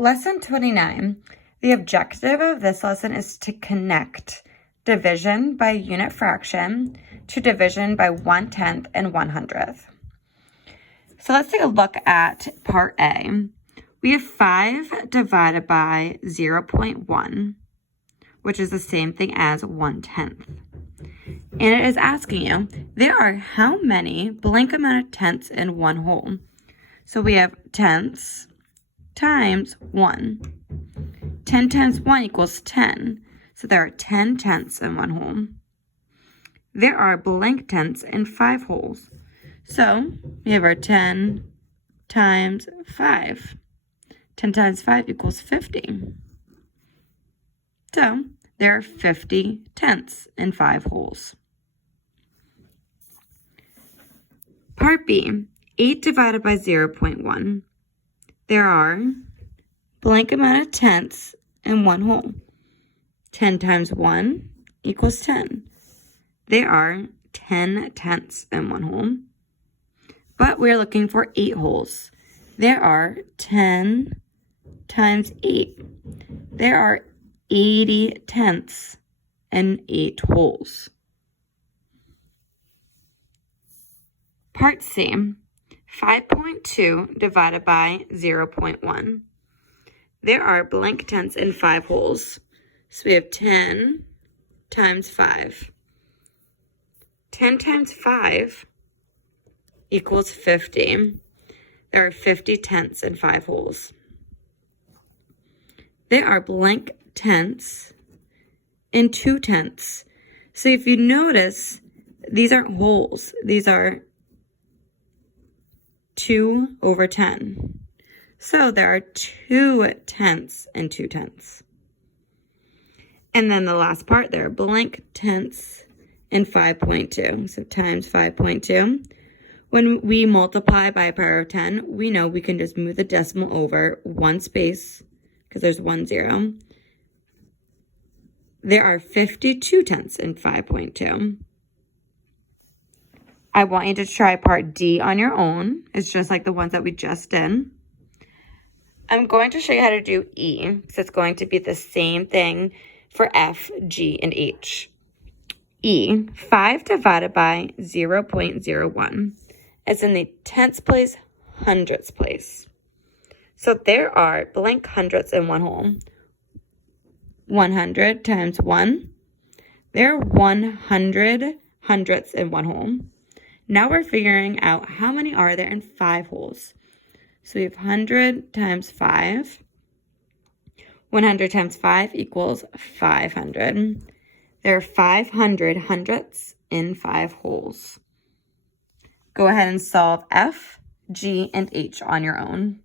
Lesson 29. The objective of this lesson is to connect division by unit fraction to division by 1/10 and 1/100th. So let's take a look at part A. We have 5 divided by 0.1, which is the same thing as 1/10. And it is asking you, there are how many blank amount of tenths in one whole? So we have tenths times 1. 10 times 1 equals 10. So there are 10 tenths in one whole. There are blank tenths in 5 wholes. So we have our 10 times 5. 10 times 5 equals 50. So there are 50 tenths in 5 wholes. Part B, 8 divided by 0.1. There are blank amount of tenths in one whole. 10 times 1 equals 10. There are 10 tenths in one whole. But we're looking for 8 wholes. There are 10 times 8. There are 80 tenths in 8 wholes. Part C, 5.2 divided by 0.1. There are blank tenths in 5 wholes. So we have 10 times 5. 10 times 5 equals 50. There are 50 tenths in 5 wholes. There are blank tenths in 2 tenths. So if you notice, these aren't wholes. These are 2 over 10. So there are 2 tenths and 2 tenths. And then the last part, there are blank tenths in 5.2. So times 5.2. When we multiply by a power of 10, we know we can just move the decimal over 1 space because there's 1 0. There are 52 tenths in 5.2. I want you to try part D on your own. It's just like the ones that we just did. I'm going to show you how to do E, because it's going to be the same thing for F, G, and H. E, 5 divided by 0.01. It's in the tenths place, hundredths place. So there are blank hundredths in one whole. 100 times 1. There are 100 hundredths in one whole. Now we're figuring out how many are there in 5 wholes. So we have 100 times 5. 100 times 5 equals 500. There are 500 hundredths in 5 wholes. Go ahead and solve F, G, and H on your own.